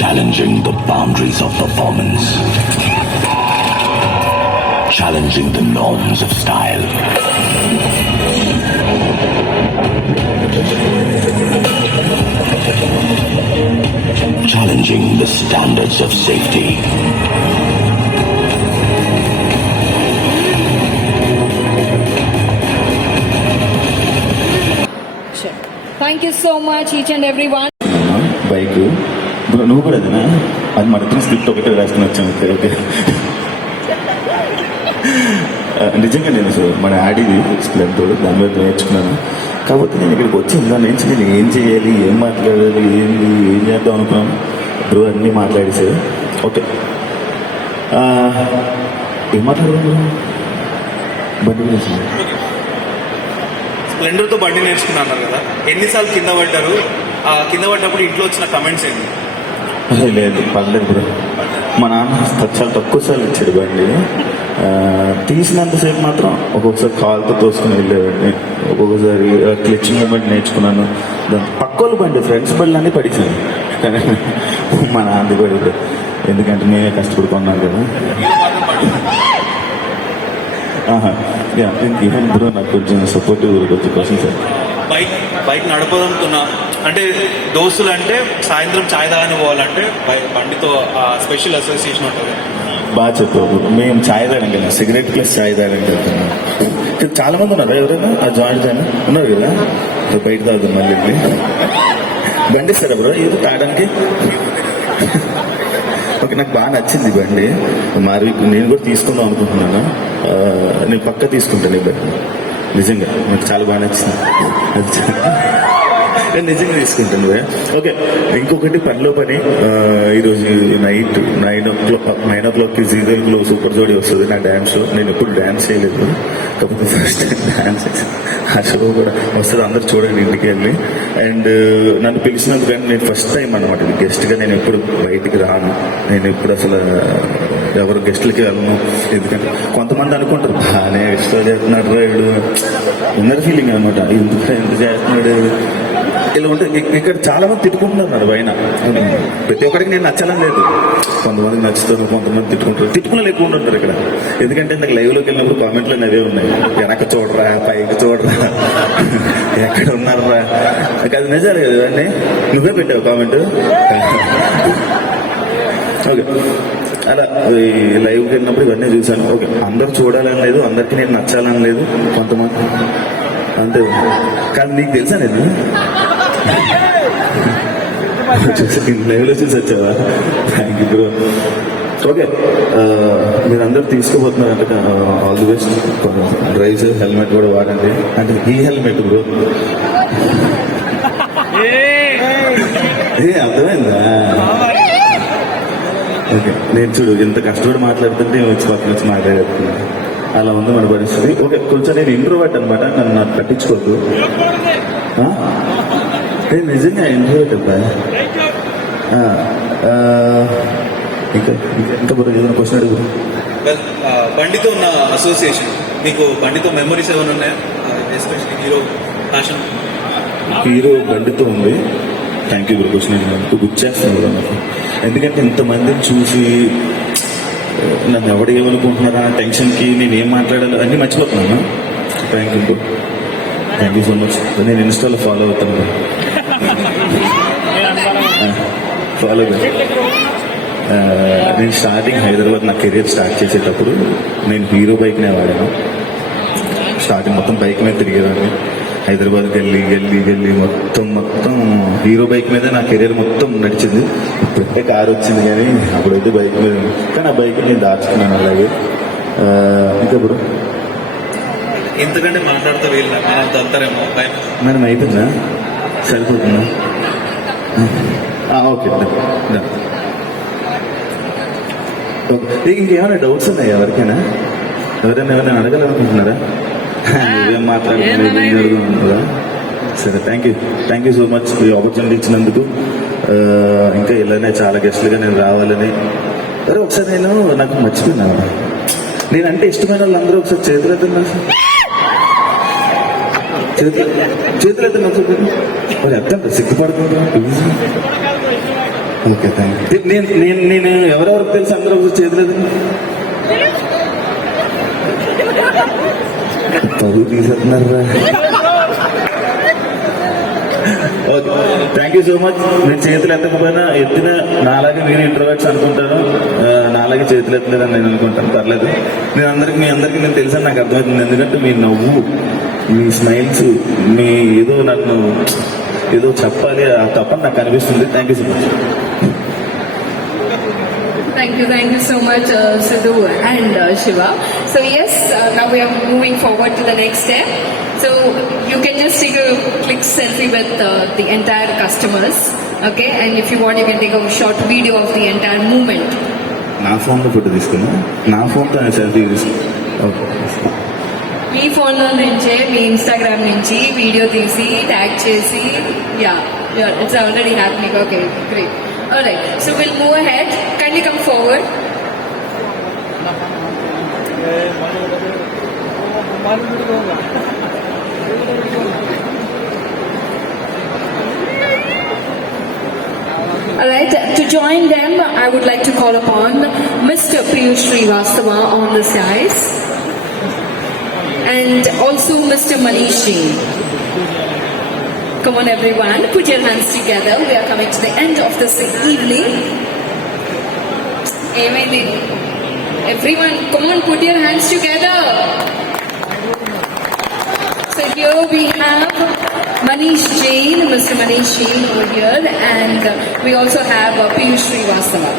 challenging the boundaries of performance, challenging the norms of style. Challenging the standards of safety. Thank you so much each and everyone. Bike నువ్వు కూడా అదేనా? అది మన ఇద్దరు script ఒకటే రాసుకుని వచ్చాను. ఓకే నిజంగా నేను మన ఆడిది స్ప్లెండర్ దాని మీద నేర్చుకున్నాను. కాకపోతే నేను ఇక్కడికి వచ్చింది దాని నుంచి నేను ఏం చేయాలి, ఏం మాట్లాడాలి, ఏం చేద్దాం అనుకున్నాను. బ్రో అన్నీ మాట్లాడేసారు. ఓకే ఏం మాట్లాడుకున్నాను? బండి గురించి. స్ప్లెండర్తో బండి నేర్చుకున్నా కదా, ఎన్నిసార్లు కింద పడ్డారు? ఆ కింద పడ్డప్పుడు ఇంట్లో వచ్చిన కమెంట్స్ ఏంటి? లేదు పర్లేదు బ్రో, మా నాన్న చాలా తక్కువ సార్లు ఇచ్చాడు బండి. తీసినంతసేపు మాత్రం ఒక్కొక్కసారి కాలుతో తోసుకుని వెళ్ళేవాడిని, ఒక్కొక్కసారి క్లచ్ మూమెంట్ నేర్చుకున్నాను. దాని పక్కోళ్ళు బండి ఫ్రెండ్స్ బండ్లు అన్నీ పడిచాను, కానీ మా నాన్నది పడేది, ఎందుకంటే నేనే కష్టపడి కొన్నాను కదా. ఈవెన్ బ్రో నాకు కొంచెం సపోర్టివ్ వచ్చే కోసం సార్. బైక్ నడపదనుకున్నా అంటే దోస్తులు అంటే సాయంత్రం చాయ్ తాగని పోవాలంటే బండితో స్పెషల్ అసోసియేషన్ ఉంటుంది. బాగా చెప్పావు. మేము ఛాయ్ తాగం కదా, సిగరెట్ ప్లస్ ఛాయ్ తాగడానికి వెళ్తున్నాం. చాలా మంది ఉన్నారు ఎవరైనా ఆ జాయింట్ అయినా ఉన్నారు కదా, బయట తాగుతాం మళ్ళీ బండి ఇస్తారా బ్రో ఏదో తాగడానికి? ఓకే నాకు బాగా నచ్చింది బండి, మరి నేను కూడా తీసుకుందాం అనుకుంటున్నాను. నేను పక్క తీసుకుంటాను ఈ బండి, నిజంగా నాకు చాలా బాగా నచ్చింది. నేను నిజంగా తీసుకుంటాను. ఓకే ఇంకొకటి పనిలో పని, ఈరోజు నైట్ 9 o'clock జీరోలో సూపర్ జోడీ వస్తుంది నా డ్యాన్స్ షో. నేను ఎప్పుడు డ్యాన్స్ చేయలేదు, కాకపోతే ఫస్ట్ టైం డ్యాన్స్ ఆ షో కూడా వస్తుంది, అందరు చూడండి ఇంటికి వెళ్ళి. అండ్ నన్ను పిలిచినందుకు కానీ నేను ఫస్ట్ టైం అనమాట గెస్ట్గా, నేను ఎప్పుడు బయటికి రాను, నేను ఎప్పుడు అసలు ఎవరు గెస్ట్లకి వెళ్ళను. ఎందుకంటే కొంతమంది అనుకుంటారు బాగానే ఎక్స్ట్రా చేస్తున్నాడు రాయుడు, ఉన్నర్ ఫీలింగ్ అనమాట, ఎందుకు ఎంత చేస్తున్నాడు ఇలా ఉంటే. ఇక్కడ చాలా మంది తిట్టుకుంటున్నారు పైన, ప్రతి ఒక్కరికి నేను నచ్చాలని లేదు, కొంతమందికి నచ్చుతాను, కొంతమంది తిట్టుకుంటారు, తిట్టుకునే ఎక్కువ ఉంటారు ఇక్కడ. ఎందుకంటే నాకు లైవ్లోకి వెళ్ళినప్పుడు కామెంట్లు అవే ఉన్నాయి, వెనక చూడరా, పైకి చూడరా, ఎక్కడ ఉన్నారా. అది నిజాలు కదా ఇవన్నీ, నువ్వే పెట్టావు కామెంట్. ఓకే అలా లైవ్కి వెళ్ళినప్పుడు ఇవన్నీ చూశాను. ఓకే అందరు చూడాలని లేదు, అందరికీ నేను నచ్చాలని లేదు, కొంతమంది అంతే. కానీ నీకు తెలుసా నేను లైవ్లో చూసి వచ్చావా? Thank you bro. ఓకే మీరందరూ తీసుకుపోతున్నారంటే all the best. Drive helmet కూడా వాడండి. అంటే ఈ హెల్మెట్ బ్రో అర్థమైందా? ఓకే నేను చూడు ఎంత కష్టపడి మాట్లాడుతుంటే వచ్చి పక్కన వచ్చి మాట్లాడుతున్నాను, అలా ఉంది మన పరిస్థితి. ఓకే కొంచెం నేను ఇంట్రోవర్ట్ అనమాట, నన్ను నాకు పట్టించుకోవద్దు. నేను నిజంగా ఇంట్రోవర్ట్ అబ్బా. ఇంకా ఇంకా ఏదైనా క్వశ్చన్ అడుగు. బండితో ఉన్న అసోసియేషన్, మీకు బండితో మెమరీస్ ఏమైనా ఉన్నాయా? Especially hero fashion. హీరో బండితో ఉంది. థ్యాంక్ యూ బ్రో, క్వశ్చన్ గుర్తు చేస్తాను కదా నాకు. ఎందుకంటే ఇంతమందిని చూసి నన్ను ఎవడు ఏమనుకుంటున్నారా టెన్షన్కి నేను ఏం మాట్లాడాలో అన్నీ మర్చిపోతున్నాను. Thank you bro, thank you so much. నేను ఇన్స్టాలో ఫాలో అవుతాను, ఫాలో. నేను స్టార్టింగ్ హైదరాబాద్ నా కెరీర్ స్టార్ట్ చేసేటప్పుడు నేను హీరో బైక్నే వాడాను. స్టార్టింగ్ మొత్తం బైక్ మీద తిరిగేదాన్ని, హైదరాబాద్కి వెళ్ళి మొత్తం హీరో బైక్ మీద నా కెరీర్ మొత్తం నడిచింది. ఇప్పుడే కారు వచ్చింది కానీ అప్పుడైతే బైక్ మీద, కానీ ఆ బైక్ నేను దాచుకున్నాను అలాగే. ఇంకా ఇప్పుడు ఎందుకంటే మాట్లాడుతూ వెళ్ళారేమో మనం అయిపోయిందా? సరిపోతుందా? Okay okay. ఇంకేమైనా డౌట్స్ ఉన్నాయా ఎవరికైనా? ఎవరైనా అడగాలనుకుంటున్నారా? నువ్వేం మాట్లాడుతున్నారా? సరే థ్యాంక్ యూ సో మచ్ ఈ ఆపర్చునిటీ ఇచ్చినందుకు. ఇంకా ఇలానే చాలా గెస్ట్లుగా నేను రావాలని. అరే ఒకసారి నాకు మర్చిపోయినా, నేనంటే ఇష్టమైన వాళ్ళందరూ ఒకసారి చేతులెత్తండి, చేతులెత్తండి ఒకసారి. మరి ఎంత సిగ్గుపడుతుందా? Okay thank you. నేను ఎవరెవరికి తెలుసు అందరూ ఒకసారి చేతులేదు పరువు తీసేస్తున్నారా? Okay thank you so much. నేను చేతులు ఎత్తకపోయినా ఎత్తిన నాలాగే మీరు ఇంట్రోవర్ట్స్ అనుకుంటాను, నాలాగే చేతులు ఎత్తలేదని నేను అనుకుంటాను. పర్లేదు. మీ అందరికీ నేను తెలుసని నాకు అర్థమవుతుంది. ఎందుకంటే మీ నవ్వు, మీ స్మైల్స్, మీ నాకు ఏదో చెప్పాలి ఆ తప్పని నాకు అనిపిస్తుంది. Thank you so much. Thank you so much, Sidhu and Shiva. So yes, now we are moving forward to the next step. So you can just take a quick selfie with the entire customers, okay? And if you want, you can take a short video of the entire movement. నా ఫోన్లో photo తీసుకున్నా, నా ఫోన్తో selfie తీసుకున్నా. Okay మీ phone నుంచే మీ Instagram నుంచి video తీసి tag చేసి it's already happening. Okay great. Alright, so we'll move ahead. Kindly come forward. Alright, to join them, I would like to call upon Mr. Piyush Srivastava on the sides and also Mr. Manishi. Come on everyone, put your hands together. We are coming to the end of this evening. Everyone, come on, put your hands together. So here we have Manish Jain, Mr. Manish Jain over here, and we also have Piyush Srivastava.